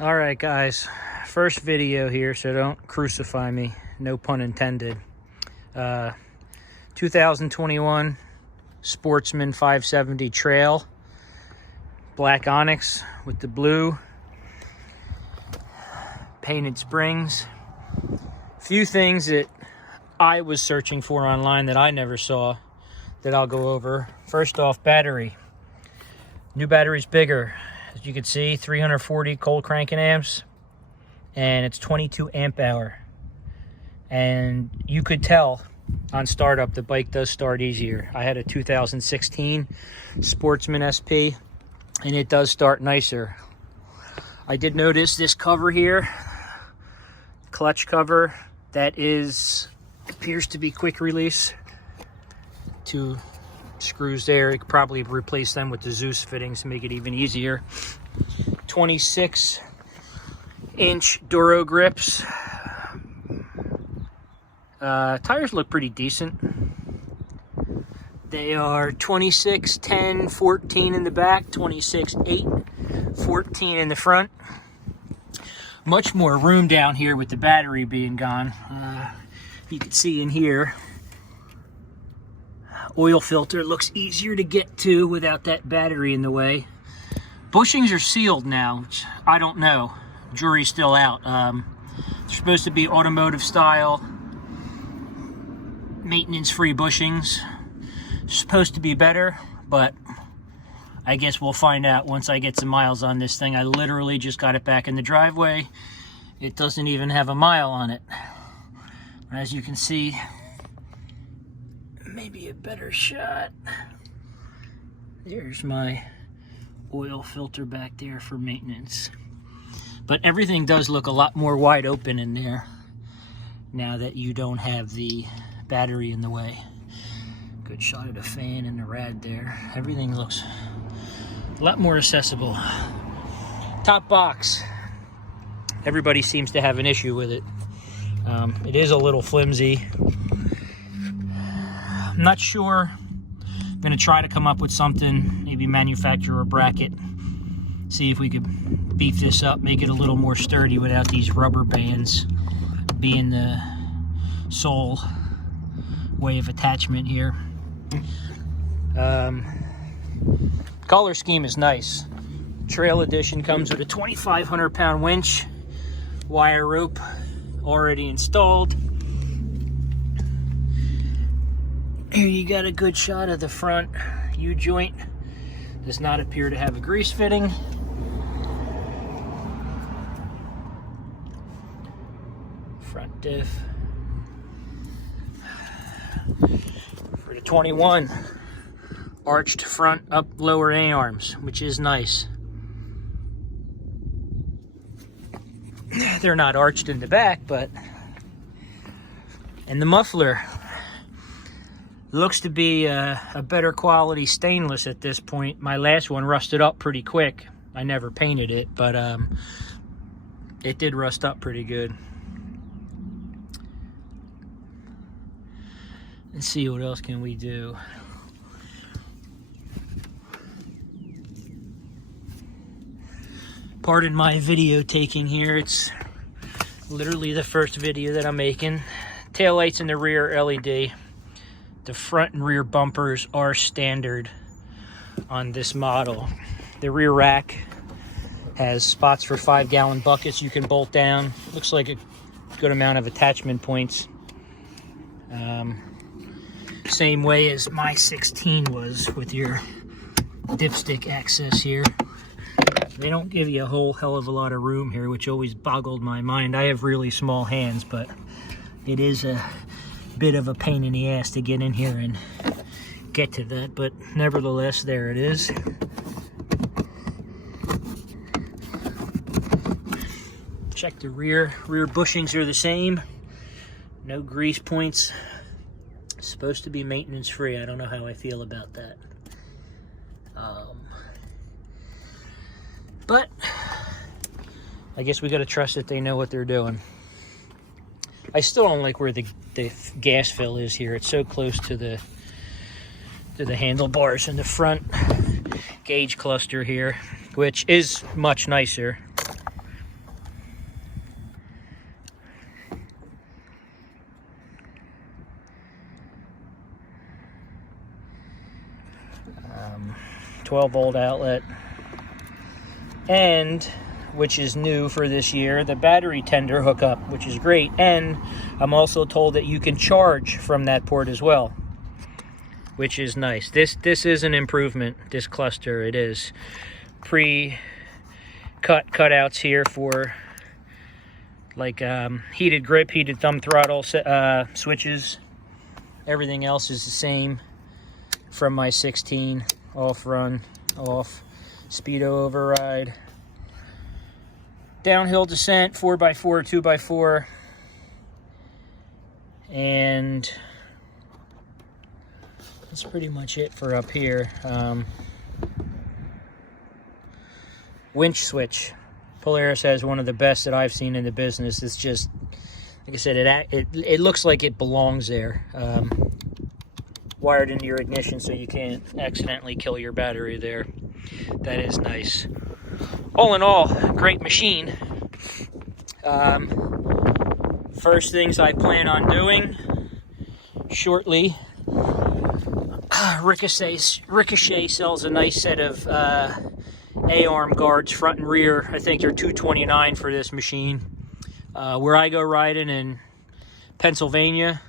All right, guys, first video here, so don't crucify me, no pun intended. 2021 Sportsman 570 Trail, black onyx with the blue painted springs. Few things that I was searching for online that I never saw that I'll go over. First off, battery. New battery's bigger. As you can see, 340 cold cranking amps, and it's 22 amp hour. And you could tell on startup the bike does start easier. I had a 2016 Sportsman SP, and it does start nicer. I did notice this cover here, clutch cover, that appears to be quick release. Two screws there. You could probably replace them with the Zeus fittings to make it even easier. 26-inch Duro grips. Tires look pretty decent. They are 26, 10, 14 in the back, 26, 8, 14 in the front. Much more room down here with the battery being gone. You can see in here, oil filter looks easier to get to without that battery in the way. Bushings are sealed now, which I don't know. Jury's still out. They're supposed to be automotive style, maintenance-free bushings. Supposed to be better, but I guess we'll find out once I get some miles on this thing. I literally just got it back in the driveway. It doesn't even have a mile on it. As you can see, maybe a better shot. There's my oil filter back there for maintenance. But everything does look a lot more wide open in there now that you don't have the battery in the way. Good shot of the fan and the rad there. Everything looks a lot more accessible. Top box. Everybody seems to have an issue with it. It is a little flimsy. I'm not sure. I'm gonna try to come up with something, maybe manufacture a bracket, see if we could beef this up, make it a little more sturdy without these rubber bands being the sole way of attachment here. Color scheme is nice. Trail edition comes with a 2,500 pound winch, wire rope already installed. Here you got a good shot of the front U-joint. Does not appear to have a grease fitting. Front diff. For the 21, arched front up lower A-arms, which is nice. They're not arched in the back, but... And the muffler looks to be a better quality stainless at this point. My last one rusted up pretty quick. I never painted it, but it did rust up pretty good. Let's see, what else can we do? Pardon my video taking here. It's literally the first video that I'm making. Taillights in the rear LED. The front and rear bumpers are standard on this model. The rear rack has spots for 5-gallon buckets you can bolt down. Looks like a good amount of attachment points. Same way as my 16 was with your dipstick access here. They don't give you a whole hell of a lot of room here, which always boggled my mind. I have really small hands, but it is a bit of a pain in the ass to get in here and get to that, but nevertheless, there it is. Check the rear. Rear bushings are the same. No grease points. Supposed to be maintenance free. I don't know how I feel about that. But I guess we got to trust that they know what they're doing. I still don't like where the gas fill is here. It's so close to the handlebars in the front gauge cluster here, which is much nicer. 12-volt outlet. And, which is new for this year, the battery tender hookup, which is great. And I'm also told that you can charge from that port as well, which is nice. This is an improvement, this cluster. It is pre-cut cutouts here for like heated grip, heated thumb throttle switches. Everything else is the same from my 16. Off run, off, speedo override, downhill descent, 4x4, 2x4, and that's pretty much it for up here. Winch switch. Polaris has one of the best that I've seen in the business. It's just, like I said, it looks like it belongs there. Wired into your ignition so you can't accidentally kill your battery there. That is nice. All in all, great machine. First things I plan on doing shortly, Ricochet sells a nice set of A-arm guards, front and rear. I think they're $229 for this machine. Where I go riding in Pennsylvania,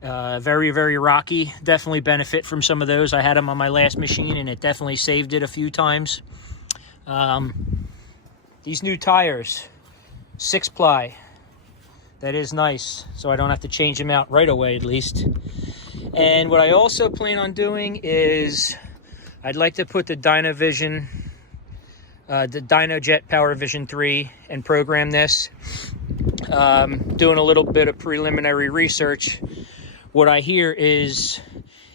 very, very rocky. Definitely benefit from some of those. I had them on my last machine, and it definitely saved it a few times. These new tires, 6-ply. That is nice, so I don't have to change them out right away, at least. And what I also plan on doing is I'd like to put the DynoVision, the DynoJet PowerVision 3 and program this. Doing a little bit of preliminary research. What I hear is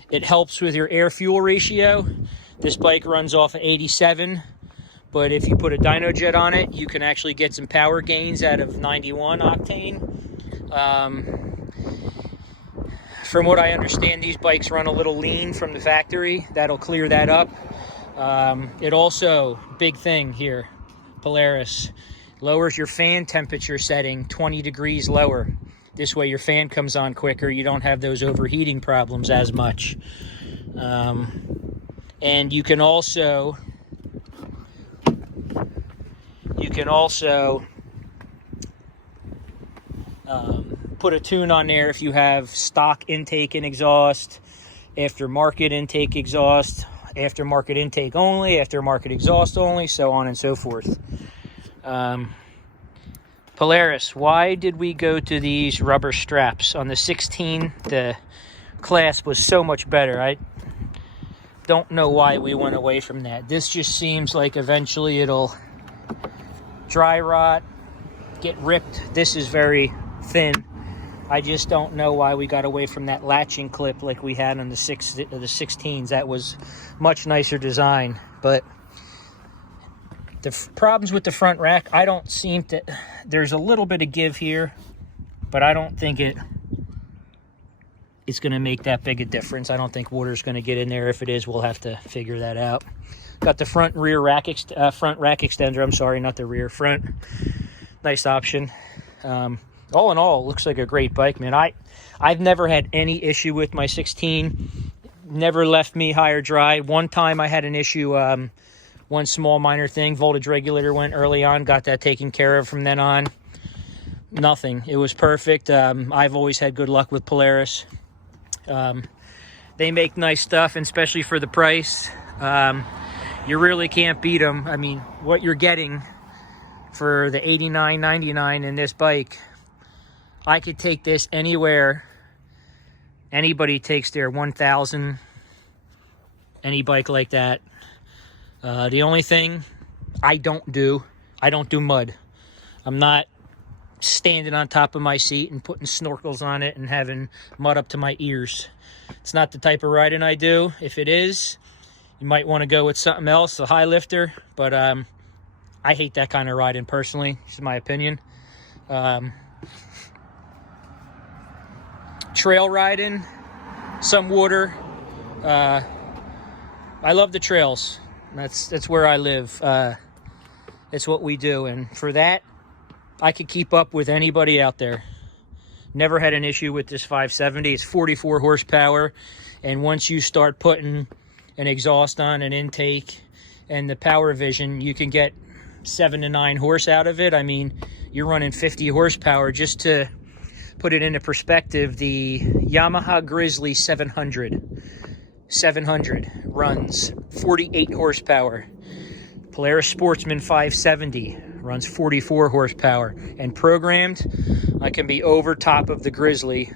it helps with your air-fuel ratio. This bike runs off of 87, but if you put a DynoJet on it, you can actually get some power gains out of 91 octane. From what I understand, these bikes run a little lean from the factory. That'll clear that up. It also, big thing here, Polaris, lowers your fan temperature setting 20 degrees lower. This way your fan comes on quicker. You don't have those overheating problems as much. And you can also put a tune on there if you have stock intake and exhaust, aftermarket intake exhaust, aftermarket intake only, aftermarket exhaust only, so on and so forth. Polaris, why did we go to these rubber straps? On the 16, the clasp was so much better. I don't know why we went away from that. This just seems like eventually it'll dry rot, get ripped. This is very thin. I just don't know why we got away from that latching clip like we had on the 16s. That was much nicer design, but the problems with the front rack, I don't seem to, there's a little bit of give here, but I don't think it's going to make that big a difference. I don't think water's going to get in there. If it is, we'll have to figure that out. Got the front and rear rack, front rack extender. I'm sorry, not the rear, front. Nice option. All in all, looks like a great bike, man. I've never had any issue with my 16. Never left me high or dry. One time I had an issue, one small minor thing, voltage regulator went early on, got that taken care of from then on. Nothing. It was perfect. I've always had good luck with Polaris. They make nice stuff, and especially for the price. You really can't beat them. I mean, what you're getting for the $89.99 in this bike, I could take this anywhere. Anybody takes their 1,000, any bike like that. The only thing I don't do mud. I'm not standing on top of my seat and putting snorkels on it and having mud up to my ears. It's not the type of riding I do. If it is, you might want to go with something else, a high lifter, but I hate that kind of riding personally. This is my opinion. Trail riding, some water. I love the trails. That's where I live. It's what we do, and for that, I could keep up with anybody out there. Never had an issue with this 570. It's 44 horsepower, and once you start putting an exhaust on, an intake, and the power vision, you can get 7 to 9 horse out of it. I mean, you're running 50 horsepower. Just to put it into perspective, the Yamaha Grizzly 700 runs 48 horsepower. Polaris Sportsman 570 runs 44 horsepower. And programmed, I can be over top of the Grizzly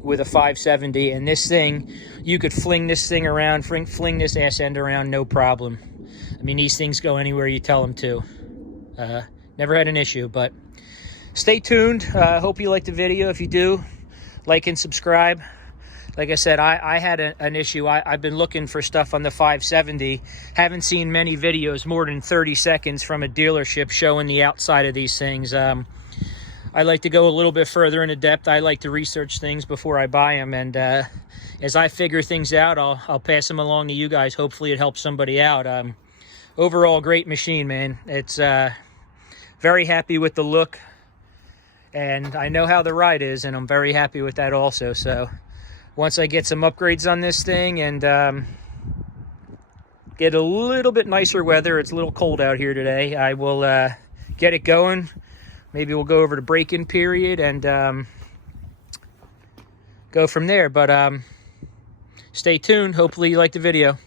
with a 570. And this thing, you could fling this thing around, fling this ass end around, no problem. I mean, these things go anywhere you tell them to. Never had an issue, but stay tuned. Hope you liked the video. If you do, like and subscribe. Like I said, I had an issue. I've been looking for stuff on the 570. Haven't seen many videos more than 30 seconds from a dealership showing the outside of these things. I like to go a little bit further into depth. I like to research things before I buy them. And as I figure things out, I'll pass them along to you guys. Hopefully it helps somebody out. Overall, great machine, man. It's very happy with the look. And I know how the ride is, and I'm very happy with that also. So once I get some upgrades on this thing and get a little bit nicer weather, it's a little cold out here today, I will get it going. Maybe we'll go over the break-in period and go from there. But stay tuned. Hopefully you like the video.